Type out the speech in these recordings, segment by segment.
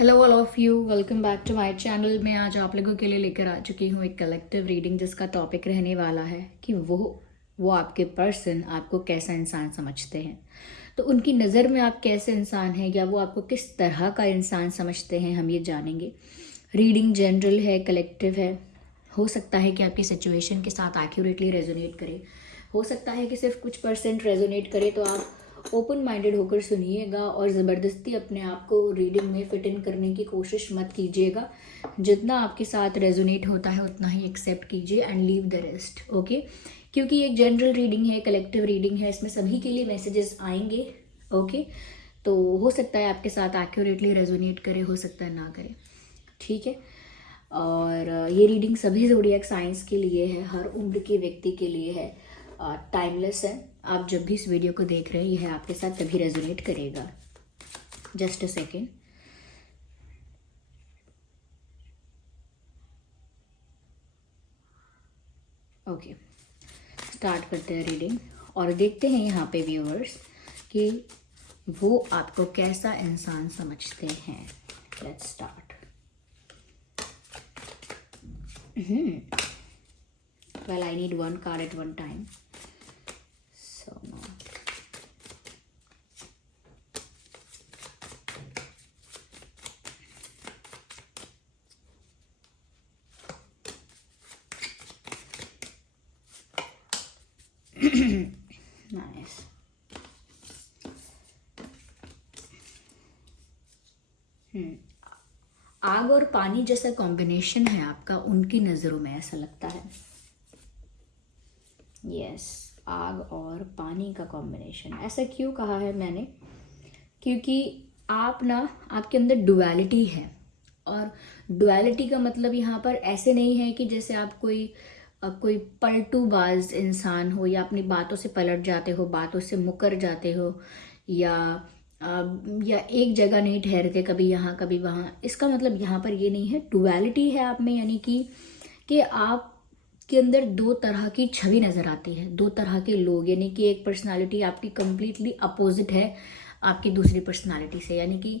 Hello all of you, welcome back to my channel. मैं आज आप लोगों के लिए लेकर आ चुकी हूँ एक कलेक्टिव रीडिंग जिसका टॉपिक रहने वाला है कि वो आपके पर्सन आपको कैसा इंसान समझते हैं। तो उनकी नज़र में आप कैसे इंसान हैं या वो आपको किस तरह का इंसान समझते हैं, हम ये जानेंगे। रीडिंग जनरल है, कलेक्टिव है। हो सकता है कि आपकी सिचुएशन के साथ एक्यूरेटली रेजोनेट करे, हो सकता है कि सिर्फ कुछ परसेंट रेजोनेट करे। तो आप ओपन माइंडेड होकर सुनिएगा और ज़बरदस्ती अपने आप को रीडिंग में फिट इन करने की कोशिश मत कीजिएगा। जितना आपके साथ रेजोनेट होता है उतना ही एक्सेप्ट कीजिए and leave the rest. Okay, क्योंकि एक जनरल रीडिंग है, कलेक्टिव रीडिंग है, इसमें सभी के लिए मैसेजेस आएंगे। ओके, तो हो सकता है आपके साथ एक्यूरेटली रेजोनेट करे, हो सकता है ना करे। ठीक है। और ये रीडिंग सभी ज़ोडिएक साइंस के लिए है, हर उम्र के व्यक्ति के लिए है, टाइमलेस है। आप जब भी इस वीडियो को देख रहे हैं यह आपके साथ तभी रेजोनेट करेगा। Just a second. Okay, start करते हैं रीडिंग और देखते हैं यहाँ पे व्यूअर्स कि वो आपको कैसा इंसान समझते हैं। Let's start. Well, I need one card at one time. So now. Nice. आग और पानी जैसा कॉम्बिनेशन है आपका उनकी नज़रों में, ऐसा लगता है। यस, आग और पानी का कॉम्बिनेशन। ऐसा क्यों कहा है मैंने? क्योंकि आप ना, आपके अंदर डुअलिटी है। और डुअलिटी का मतलब यहाँ पर ऐसे नहीं है कि जैसे आप कोई पलटूबाज इंसान हो या अपनी बातों से पलट जाते हो, बातों से मुकर जाते हो, या एक जगह नहीं ठहरते, कभी यहाँ कभी वहाँ। इसका मतलब यहाँ पर ये नहीं है। डुअलिटी है आप में, यानी कि आप के अंदर दो तरह की छवि नज़र आती है, दो तरह के लोग। यानी कि एक पर्सनालिटी आपकी कंप्लीटली अपोजिट है आपकी दूसरी पर्सनालिटी से, यानी कि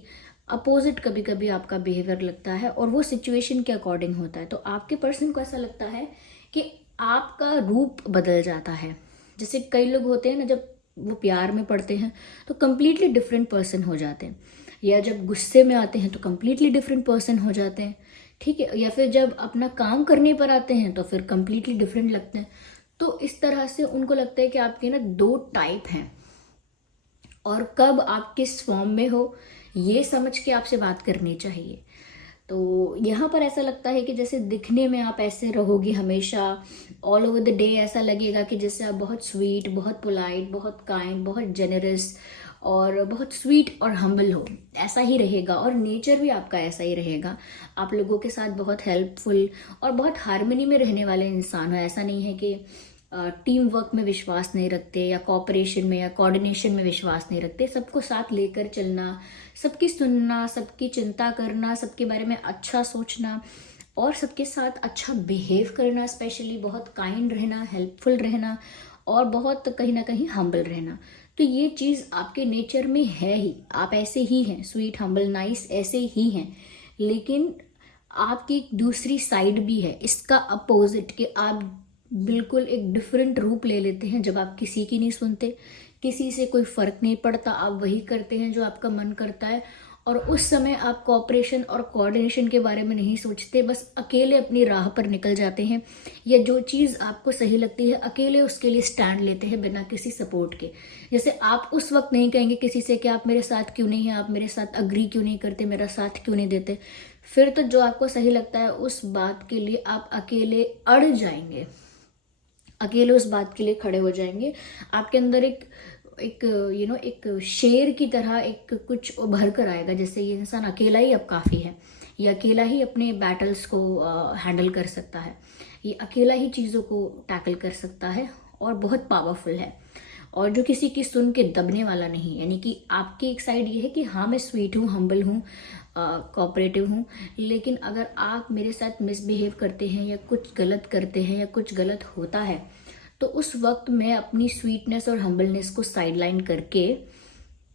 अपोजिट कभी कभी आपका बिहेवियर लगता है और वो सिचुएशन के अकॉर्डिंग होता है। तो आपके पर्सन को ऐसा लगता है कि आपका रूप बदल जाता है। जैसे कई लोग होते हैं ना, जब वो प्यार में पड़ते हैं तो कंप्लीटली डिफरेंट पर्सन हो जाते हैं, या जब गुस्से में आते हैं तो कंप्लीटली डिफरेंट पर्सन हो जाते हैं। ठीक है, या फिर जब अपना काम करने पर आते हैं तो फिर कंप्लीटली डिफरेंट लगते हैं। तो इस तरह से उनको लगता है कि आपके ना दो टाइप हैं, और कब आप किस फॉर्म में हो ये समझ के आपसे बात करनी चाहिए। तो यहाँ पर ऐसा लगता है कि जैसे दिखने में आप ऐसे रहोगे हमेशा, ऑल ओवर द डे ऐसा लगेगा कि जैसे आप बहुत स्वीट, बहुत पोलाइट, बहुत काइंड, बहुत जेनरस और बहुत स्वीट और हम्बल हो। ऐसा ही रहेगा और नेचर भी आपका ऐसा ही रहेगा। आप लोगों के साथ बहुत हेल्पफुल और बहुत हार्मनी में रहने वाले इंसान हो। ऐसा नहीं है कि टीम वर्क में विश्वास नहीं रखते, या कॉपरेशन में या कोऑर्डिनेशन में विश्वास नहीं रखते। सबको साथ लेकर चलना, सबकी सुनना, सबकी चिंता करना, सबके बारे में अच्छा सोचना और सबके साथ अच्छा बिहेव करना, स्पेशली बहुत काइंड रहना, हेल्पफुल रहना और बहुत कहीं ना कहीं हम्बल रहना। तो ये चीज़ आपके नेचर में है ही, आप ऐसे ही हैं, स्वीट, हम्बल, नाइस, ऐसे ही हैं। लेकिन आपकी एक दूसरी साइड भी है, इसका अपोजिट, कि आप बिल्कुल एक डिफरेंट रूप ले लेते हैं जब आप किसी की नहीं सुनते, किसी से कोई फर्क नहीं पड़ता, आप वही करते हैं जो आपका मन करता है। और उस समय आप कोऑपरेशन और कोऑर्डिनेशन के बारे में नहीं सोचते, बस अकेले अपनी राह पर निकल जाते हैं, या जो चीज़ आपको सही लगती है अकेले उसके लिए स्टैंड लेते हैं बिना किसी सपोर्ट के। जैसे आप उस वक्त नहीं कहेंगे किसी से कि आप मेरे साथ क्यों नहीं हैं, आप मेरे साथ अग्री क्यों नहीं करते, मेरा साथ क्यों नहीं देते। फिर तो जो आपको सही लगता है उस बात के लिए आप अकेले अड़ जाएंगे, अकेले उस बात के लिए खड़े हो जाएंगे। आपके अंदर एक एक एक शेर की तरह एक कुछ उभर कर आएगा, जैसे ये इंसान अकेला ही अब काफ़ी है, ये अकेला ही अपने बैटल्स को हैंडल कर सकता है, ये अकेला ही चीज़ों को टैकल कर सकता है और बहुत पावरफुल है, और जो किसी की सुन के दबने वाला नहीं। यानी कि आपकी एक साइड ये है कि हाँ मैं स्वीट हूँ, हम्बल हूँ, कोऑपरेटिव हूँ, लेकिन अगर आप मेरे साथ मिसबिहेव करते हैं या कुछ गलत करते हैं या कुछ गलत होता है तो उस वक्त मैं अपनी स्वीटनेस और हम्बलनेस को साइडलाइन करके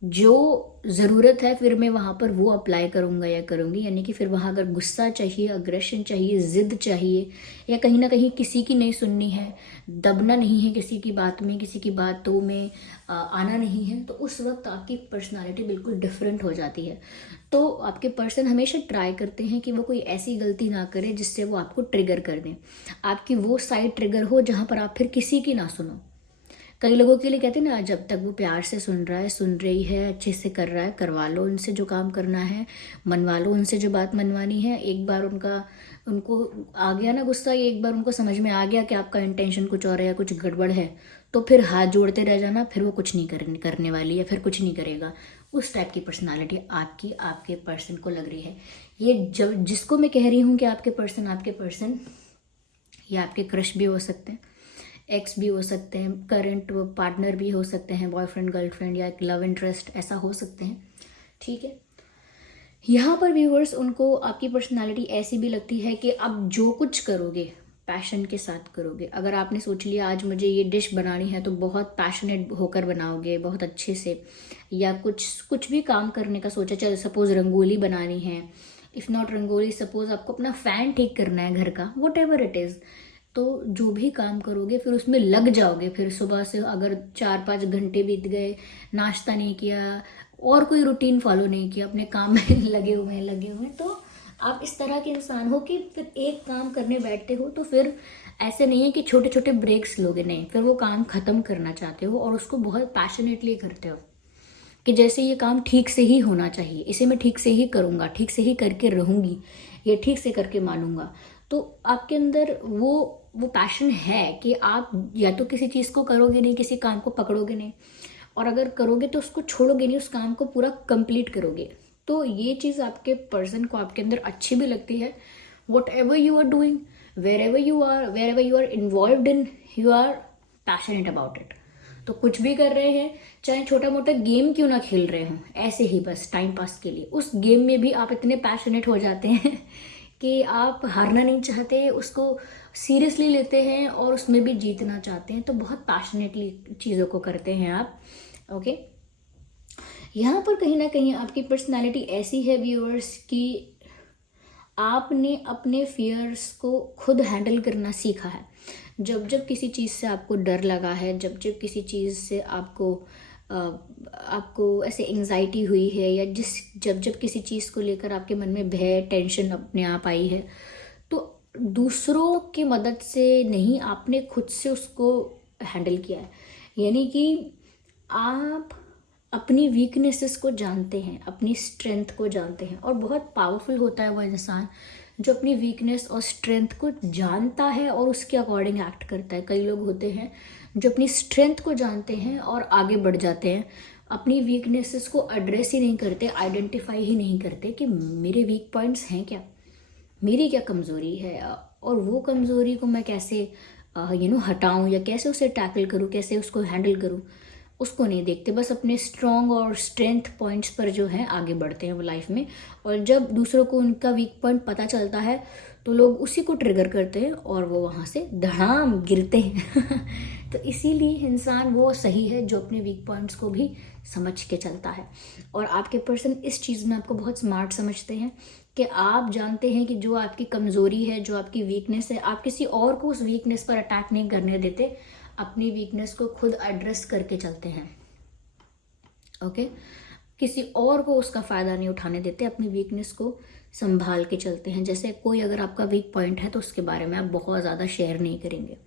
जो ज़रूरत है फिर मैं वहाँ पर वो अप्लाई करूँगा या करूँगी। यानी कि फिर वहाँ अगर गुस्सा चाहिए, अग्रेशन चाहिए, ज़िद चाहिए, या कहीं ना कहीं किसी की नहीं सुननी है, दबना नहीं है किसी की बात में, किसी की बातों में आना नहीं है, तो उस वक्त आपकी पर्सनालिटी बिल्कुल डिफरेंट हो जाती है। तो आपके पर्सन हमेशा ट्राई करते हैं कि वो कोई ऐसी गलती ना करे जिससे वो आपको ट्रिगर कर दें, आपकी वो साइड ट्रिगर हो जहाँ पर आप फिर किसी की ना सुनो। कई लोगों के लिए कहते हैं ना, जब तक वो प्यार से सुन रहा है, सुन रही है, अच्छे से कर रहा है, करवा लो उनसे जो काम करना है, मनवा लो उनसे जो बात मनवानी है। एक बार उनको आ गया ना गुस्सा, एक बार उनको समझ में आ गया कि आपका इंटेंशन कुछ और है, कुछ गड़बड़ है, तो फिर हाथ जोड़ते रह जाना, फिर वो कुछ नहीं करने वाली है, फिर कुछ नहीं करेगा। उस टाइप की पर्सनालिटी आपके पर्सन को लग रही है। ये जब जिसको मैं कह रही हूँ कि आपके पर्सन ये आपके क्रश भी हो सकते हैं, एक्स भी हो सकते हैं, करंट पार्टनर भी हो सकते हैं, बॉयफ्रेंड गर्लफ्रेंड या एक लव इंटरेस्ट, ऐसा हो सकते हैं। ठीक है, यहाँ पर व्यूअर्स उनको आपकी पर्सनालिटी ऐसी भी लगती है कि आप जो कुछ करोगे पैशन के साथ करोगे। अगर आपने सोच लिया आज मुझे ये डिश बनानी है, तो बहुत पैशनेट होकर बनाओगे, बहुत अच्छे से। या कुछ भी काम करने का सोचा, चलो सपोज रंगोली बनानी है, इफ़ नॉट रंगोली, सपोज आपको अपना फ़ैन ठीक करना है घर का, वट एवर इट इज़, तो जो भी काम करोगे फिर उसमें लग जाओगे। फिर सुबह से अगर 4-5 घंटे बीत गए, नाश्ता नहीं किया और कोई रूटीन फॉलो नहीं किया, अपने काम में लगे हुए, तो आप इस तरह के इंसान हो कि फिर एक काम करने बैठते हो तो फिर ऐसे नहीं है कि छोटे छोटे ब्रेक्स लोगे, नहीं, फिर वो काम खत्म करना चाहते हो और उसको बहुत पैशनेटली करते हो कि जैसे ये काम ठीक से ही होना चाहिए, इसे मैं ठीक से ही करूँगा, ठीक से ही करके रहूँगी, ये ठीक से करके मानूंगा। तो आपके अंदर वो पैशन है कि आप या तो किसी चीज़ को करोगे नहीं, किसी काम को पकड़ोगे नहीं, और अगर करोगे तो उसको छोड़ोगे नहीं, उस काम को पूरा कंप्लीट करोगे। तो ये चीज़ आपके पर्सन को आपके अंदर अच्छी भी लगती है। Whatever you are doing, wherever you are involve in, you are passionate about it. तो कुछ भी कर रहे हैं, चाहे छोटा मोटा गेम क्यों ना खेल रहे हों, ऐसे ही बस टाइम पास के लिए, उस गेम में भी आप इतने पैशनेट हो जाते हैं कि आप हारना नहीं चाहते, उसको सीरियसली लेते हैं और उसमें भी जीतना चाहते हैं। तो बहुत पैशनेटली चीज़ों को करते हैं आप। ओके, यहाँ पर कहीं ना कहीं आपकी पर्सनालिटी ऐसी है व्यूअर्स कि आपने अपने फियर्स को खुद हैंडल करना सीखा है। जब जब किसी चीज़ से आपको डर लगा है, जब जब किसी चीज़ से आपको ऐसे एंजाइटी हुई है, या जब जब किसी चीज़ को लेकर आपके मन में भय, टेंशन अपने आप आई है, तो दूसरों की मदद से नहीं, आपने खुद से उसको हैंडल किया है। यानी कि आप अपनी वीकनेसेस को जानते हैं, अपनी स्ट्रेंथ को जानते हैं, और बहुत पावरफुल होता है वो इंसान जो अपनी वीकनेस और स्ट्रेंथ को जानता है और उसके अकॉर्डिंग एक्ट करता है। कई लोग होते हैं जो अपनी स्ट्रेंथ को जानते हैं और आगे बढ़ जाते हैं, अपनी वीकनेसेस को एड्रेस ही नहीं करते, आइडेंटिफाई ही नहीं करते कि मेरे वीक पॉइंट्स हैं क्या, मेरी क्या कमज़ोरी है, और वो कमज़ोरी को मैं कैसे हटाऊं, या कैसे उसे टैकल करूं, कैसे उसको हैंडल करूं, उसको नहीं देखते। बस अपने स्ट्रॉन्ग और स्ट्रेंथ पॉइंट्स पर जो है आगे बढ़ते हैं वो लाइफ में। और जब दूसरों को उनका वीक पॉइंट पता चलता है तो लोग उसी को ट्रिगर करते हैं और वो वहाँ से धड़ाम गिरते हैं तो इसीलिए इंसान वो सही है जो अपने वीक पॉइंट्स को भी समझ के चलता है। और आपके पर्सन इस चीज़ में आपको बहुत स्मार्ट समझते हैं कि आप जानते हैं कि जो आपकी कमज़ोरी है, जो आपकी वीकनेस है, आप किसी और को उस वीकनेस पर अटैक नहीं करने देते, अपनी वीकनेस को खुद एड्रेस करके चलते हैं। ओके, किसी और को उसका फ़ायदा नहीं उठाने देते, अपनी वीकनेस को संभाल के चलते हैं। जैसे कोई अगर आपका वीक पॉइंट है तो उसके बारे में आप बहुत ज़्यादा शेयर नहीं करेंगे।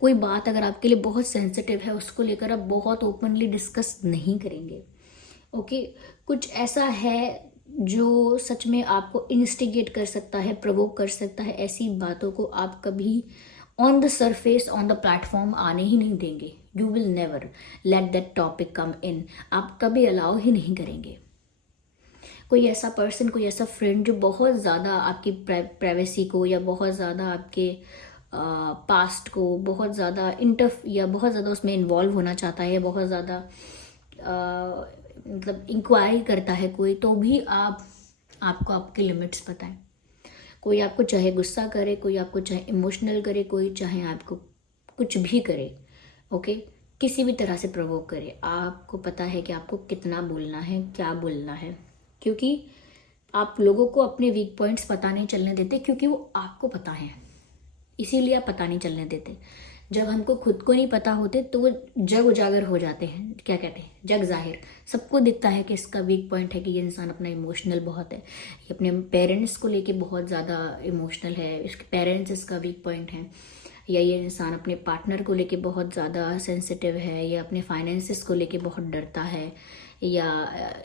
कोई बात अगर आपके लिए बहुत सेंसिटिव है, उसको लेकर आप बहुत ओपनली डिस्कस नहीं करेंगे। ओके, कुछ ऐसा है जो सच में आपको इंस्टिगेट कर सकता है, प्रोवोक कर सकता है, ऐसी बातों को आप कभी on the surface, on the platform आने ही नहीं देंगे। You will never let that topic come in, आप कभी अलाउ ही नहीं करेंगे। कोई ऐसा पर्सन, कोई ऐसा फ्रेंड जो बहुत ज़्यादा आपकी प्राइवेसी को, या बहुत ज़्यादा आपके पास्ट को बहुत ज़्यादा या बहुत ज़्यादा उसमें इन्वॉल्व होना चाहता है, या बहुत ज़्यादा मतलब इंक्वायरी करता है कोई, तो भी आपको आपके लिमिट्स बताएं। कोई आपको चाहे गुस्सा करे, कोई आपको चाहे इमोशनल करे, कोई चाहे आपको कुछ भी करे, ओके, किसी भी तरह से प्रोवोक करे, आपको पता है कि आपको कितना बोलना है, क्या बोलना है, क्योंकि आप लोगों को अपने वीक पॉइंट्स पता नहीं चलने देते, क्योंकि वो आपको पता है, इसीलिए आप पता नहीं चलने देते। जब हमको खुद को नहीं पता होते तो वो जग उजागर हो जाते हैं, क्या कहते हैं, जग जाहिर, सबको दिखता है कि इसका वीक पॉइंट है कि ये इंसान अपना इमोशनल बहुत है, ये अपने पेरेंट्स को लेके बहुत ज़्यादा इमोशनल है, इसके पेरेंट्स इसका वीक पॉइंट है, या ये इंसान अपने पार्टनर को लेके बहुत ज़्यादा सेंसिटिव है, या अपने फाइनेंसिस को लेके बहुत डरता है, या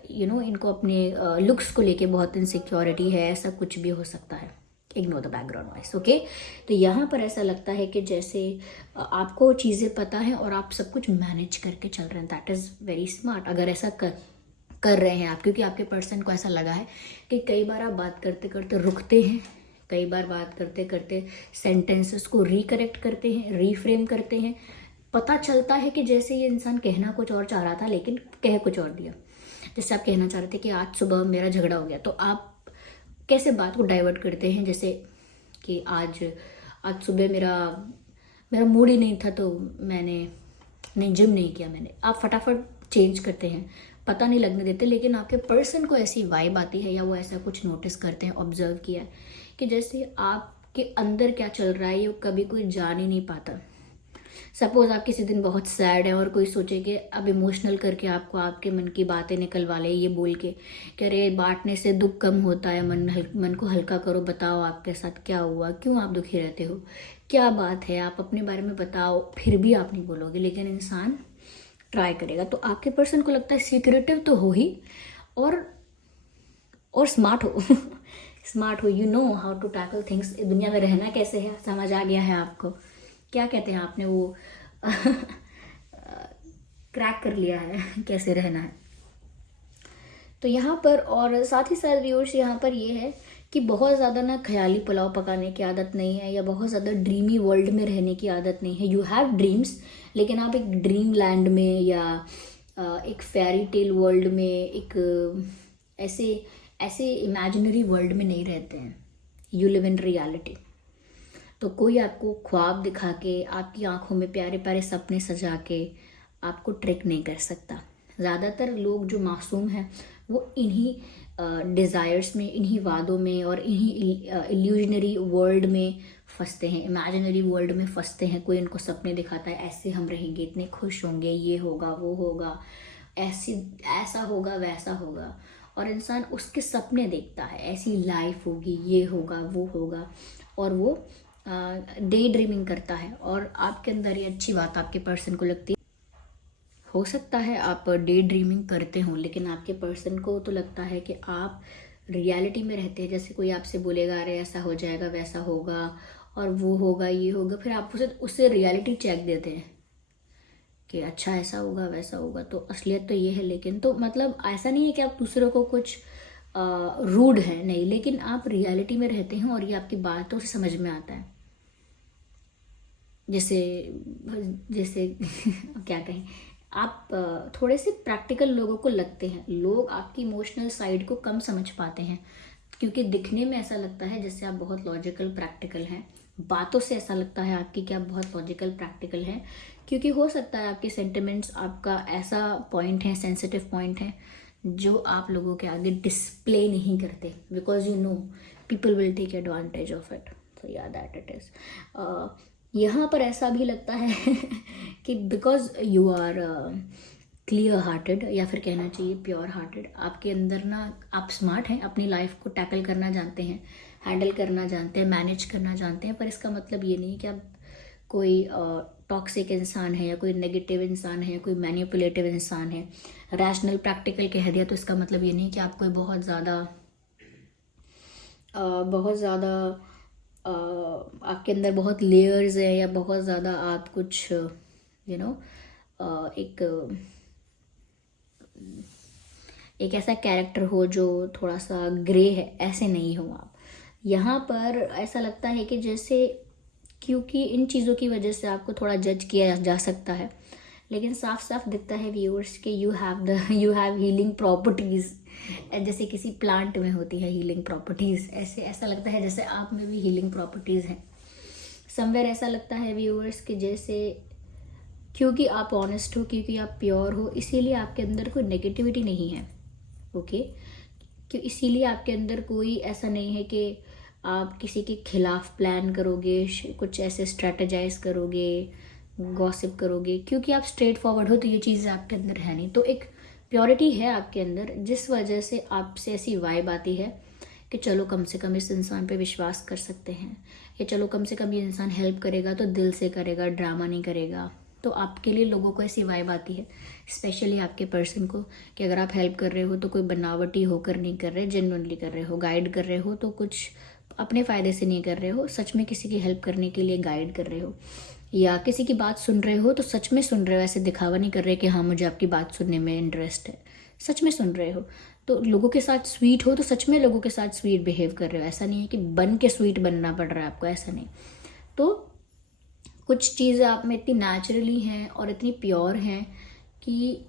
इनको अपने लुक्स को लेके बहुत इनसिक्योरिटी है, ऐसा कुछ भी हो सकता है। Ignore the background voice, okay. तो यहाँ पर ऐसा लगता है कि जैसे आपको चीज़ें पता है और आप सब कुछ मैनेज करके चल रहे हैं, दैट इज़ वेरी स्मार्ट। अगर ऐसा कर रहे हैं आप, क्योंकि आपके पर्सन को ऐसा लगा है कि कई बार आप बात करते करते रुकते हैं, कई बार बात करते करते सेंटेंसेस को रिकरेक्ट करते हैं, रीफ्रेम करते हैं, पता चलता है कि जैसे ये इंसान कहना कुछ और चाह रहा था लेकिन कह कुछ और दिया। जैसे आप कहना चाह रहे थे कि आज सुबह मेरा झगड़ा हो गया, तो आप कैसे बात को डाइवर्ट करते हैं, जैसे कि आज सुबह मेरा मूड ही नहीं था तो मैंने नहीं जिम नहीं किया मैंने, आप फटाफट चेंज करते हैं, पता नहीं लगने देते। लेकिन आपके पर्सन को ऐसी वाइब आती है या वो ऐसा कुछ नोटिस करते हैं, ऑब्जर्व किया है कि जैसे आपके अंदर क्या चल रहा है ये कभी कोई जान ही नहीं पाता। सपोज आप किसी दिन बहुत सैड है और कोई सोचे कि अब इमोशनल करके आपको आपके मन की बातें निकलवा ले, ये बोल के कि अरे बांटने से दुख कम होता है, मन को हल्का करो, बताओ आपके साथ क्या हुआ, क्यों आप दुखी रहते हो, क्या बात है, आप अपने बारे में बताओ, फिर भी आप नहीं बोलोगे, लेकिन इंसान ट्राई करेगा। तो आपके पर्सन को लगता है सीक्रेटिव तो हो ही और स्मार्ट हो स्मार्ट हो, you know how to tackle things, दुनिया में रहना कैसे है समझ आ गया है आपको, क्या कहते हैं आपने वो क्रैक कर लिया है कैसे रहना है। तो यहाँ पर और साथ ही साथ व्यूअर्स यहाँ पर ये है कि बहुत ज़्यादा ना ख्याली पुलाव पकाने की आदत नहीं है, या बहुत ज़्यादा ड्रीमी वर्ल्ड में रहने की आदत नहीं है। यू हैव ड्रीम्स, लेकिन आप एक ड्रीम लैंड में या एक फेरी टेल वर्ल्ड में, एक ऐसे इमेजिनरी वर्ल्ड में नहीं रहते हैं। You live in reality. तो कोई आपको ख्वाब दिखा के, आपकी आंखों में प्यारे प्यारे सपने सजा के आपको ट्रिक नहीं कर सकता। ज़्यादातर लोग जो मासूम हैं वो इन्हीं डिज़ायर्स में, इन्हीं वादों में और इन्हीं इल्यूजनरी वर्ल्ड में फंसते हैं, इमेजिनरी वर्ल्ड में फंसते हैं। कोई उनको सपने दिखाता है, ऐसे हम रहेंगे, इतने खुश होंगे, ये होगा वो होगा, ऐसा होगा वैसा होगा, और इंसान उसके सपने देखता है, ऐसी लाइफ होगी, ये होगा वो होगा, और वो डे ड्रीमिंग करता है। और आपके अंदर ये अच्छी बात आपके पर्सन को लगती है। हो सकता है आप डे ड्रीमिंग करते हो, लेकिन आपके पर्सन को तो लगता है कि आप रियलिटी में रहते हैं। जैसे कोई आपसे बोलेगा अरे ऐसा हो जाएगा, वैसा होगा, और वो होगा, ये होगा, फिर आप उससे रियलिटी चेक देते हैं कि अच्छा ऐसा होगा वैसा होगा। तो असलियत तो ये है, लेकिन तो मतलब ऐसा नहीं है कि आप दूसरों को कुछ रूड है, नहीं, लेकिन आप रियलिटी में रहते हैं और ये आपकी बातों से समझ में आता है। जैसे क्या कहें, आप थोड़े से प्रैक्टिकल लोगों को लगते हैं। लोग आपकी इमोशनल साइड को कम समझ पाते हैं, क्योंकि दिखने में ऐसा लगता है जैसे आप बहुत लॉजिकल प्रैक्टिकल हैं, बातों से ऐसा लगता है आपकी कि आप बहुत लॉजिकल प्रैक्टिकल हैं, क्योंकि हो सकता है आपके सेंटिमेंट्स आपका ऐसा पॉइंट है, सेंसिटिव पॉइंट है, जो आप लोगों के आगे डिस्प्ले नहीं करते, because you know people will take advantage of it. So yeah that it is. यहाँ पर ऐसा भी लगता है कि because you are clear hearted, या फिर कहना चाहिए प्योर हार्टेड, आपके अंदर ना आप स्मार्ट हैं, अपनी लाइफ को टैकल करना जानते हैं, हैंडल करना जानते हैं, मैनेज करना जानते हैं। पर इसका मतलब ये नहीं कि आप कोई टॉक्सिक इंसान है, या कोई नेगेटिव इंसान है, कोई मैनिपुलेटिव इंसान है। रैशनल प्रैक्टिकल कह दिया तो इसका मतलब ये नहीं कि आप कोई बहुत ज़्यादा आपके अंदर बहुत लेयर्स है, या बहुत ज़्यादा आप कुछ एक ऐसा कैरेक्टर हो जो थोड़ा सा ग्रे है, ऐसे नहीं हो आप। यहाँ पर ऐसा लगता है कि जैसे, क्योंकि इन चीज़ों की वजह से आपको थोड़ा जज किया जा सकता है, लेकिन साफ साफ दिखता है व्यूअर्स कि यू हैव हीलिंग प्रॉपर्टीज़, जैसे किसी प्लांट में होती है हीलिंग प्रॉपर्टीज़, ऐसा लगता है जैसे आप में भी हीलिंग प्रॉपर्टीज़ हैं। समवेयर ऐसा लगता है व्यूअर्स कि जैसे क्योंकि आप ऑनेस्ट हो, क्योंकि आप प्योर हो, इसीलिए आपके अंदर कोई नेगेटिविटी नहीं है। ओके, क्यों? इसीलिए आपके अंदर कोई ऐसा नहीं है कि आप किसी के खिलाफ प्लान करोगे, कुछ ऐसे स्ट्रेटेजाइज करोगे, गॉसिप करोगे, क्योंकि आप स्ट्रेट फॉरवर्ड हो, तो ये चीज़ें आपके अंदर है नहीं। तो एक प्योरिटी है आपके अंदर, जिस वजह से आपसे ऐसी वाइब आती है कि चलो कम से कम इस इंसान पे विश्वास कर सकते हैं, या चलो कम से कम ये इंसान हेल्प करेगा तो दिल से करेगा, ड्रामा नहीं करेगा। तो आपके लिए लोगों को ऐसी वाइब आती है, स्पेशली आपके पर्सन को, कि अगर आप हेल्प कर रहे हो तो कोई बनावटी होकर नहीं कर रहे, जेन्युइनली कर रहे हो। गाइड कर रहे हो तो कुछ अपने फ़ायदे से नहीं कर रहे हो, सच में किसी की हेल्प करने के लिए गाइड कर रहे हो। या किसी की बात सुन रहे हो तो सच में सुन रहे हो, ऐसे दिखावा नहीं कर रहे कि हाँ मुझे आपकी बात सुनने में इंटरेस्ट है, सच में सुन रहे हो। तो लोगों के साथ स्वीट हो तो सच में लोगों के साथ स्वीट बिहेव कर रहे हो, ऐसा नहीं है कि बन के स्वीट बनना पड़ रहा है आपको, ऐसा नहीं। तो कुछ चीज़ें आप में इतनी नेचुरली हैं और इतनी प्योर हैं कि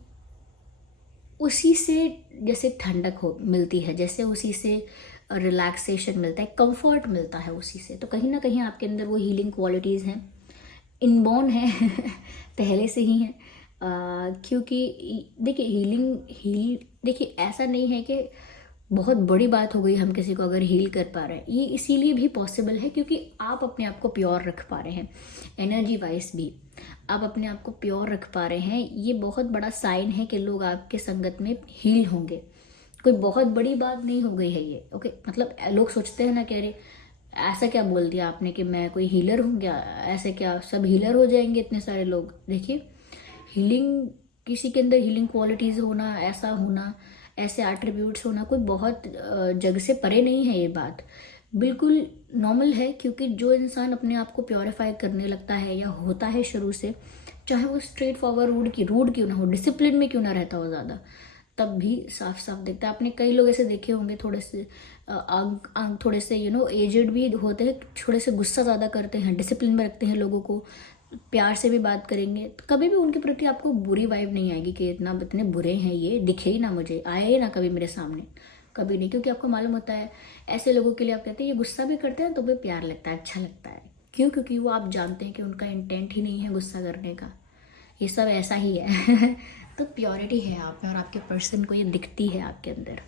उसी से जैसे ठंडक हो मिलती है, जैसे उसी से रिलैक्सेशन मिलता है, कंफर्ट मिलता है उसी से। तो कहीं ना कहीं आपके अंदर वो हीलिंग क्वालिटीज़ हैं, इनबॉर्न है पहले से ही हैं। क्योंकि देखिए देखिए ऐसा नहीं है कि बहुत बड़ी बात हो गई हम किसी को अगर हील कर पा रहे हैं, ये इसीलिए भी पॉसिबल है क्योंकि आप अपने आप को प्योर रख पा रहे हैं, एनर्जी वाइज भी आप अपने आप को प्योर रख पा रहे हैं। ये बहुत बड़ा साइन है कि लोग आपके संगत में हील होंगे। कोई बहुत बड़ी बात नहीं हो गई है ये। ओके, मतलब लोग सोचते हैं ना कि अरे ऐसा क्या बोल दिया आपने कि मैं कोई हीलर हूँ क्या, ऐसे क्या सब हीलर हो जाएंगे इतने सारे लोग। देखिए, हीलिंग, किसी के अंदर हीलिंग क्वालिटीज़ होना, ऐसा होना, ऐसे एट्रीब्यूट्स होना कोई बहुत जग से परे नहीं है। ये बात बिल्कुल नॉर्मल है, क्योंकि जो इंसान अपने आप को प्योरीफाई करने लगता है या होता है शुरू से, चाहे वो स्ट्रेट फॉरवर्ड रूड क्यों ना हो, डिसिप्लिन में क्यों ना रहता हो ज़्यादा, तब भी साफ साफ दिखता है। आपने कई लोग ऐसे देखे होंगे थोड़े से थोड़े से एजेड भी होते हैं, थोड़े से गुस्सा ज़्यादा करते हैं, डिसिप्लिन में रखते हैं लोगों को, प्यार से भी बात करेंगे, तो कभी भी उनके प्रति आपको बुरी वाइब नहीं आएगी कि इतने बुरे हैं, ये दिखे ही ना मुझे, आए ही ना कभी मेरे सामने, कभी नहीं। क्योंकि आपको मालूम होता है ऐसे लोगों के लिए आप कहते हैं ये गुस्सा भी करते हैं तो भी प्यार लगता है, अच्छा लगता है। क्यों? क्योंकि वो आप जानते हैं कि उनका इंटेंट ही नहीं है गुस्सा करने का, ये सब ऐसा ही है तो प्योरिटी है आप में और आपके पर्सन को ये दिखती है आपके अंदर।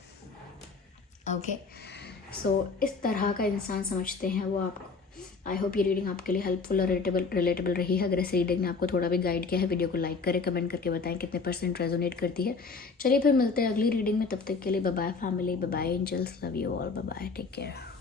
ओके, सो इस तरह का इंसान समझते हैं वो आपको। आई होप ये रीडिंग आपके लिए हेल्पफुल और रिलेटेबल रही है। अगर इस रीडिंग ने आपको थोड़ा भी गाइड किया है, वीडियो को लाइक करें, कमेंट करके बताएं कितने % रेजोनेट करती है। चलिए फिर मिलते हैं अगली रीडिंग में, तब तक के लिए bye bye family, bye bye angels, love you all, bye bye, take care.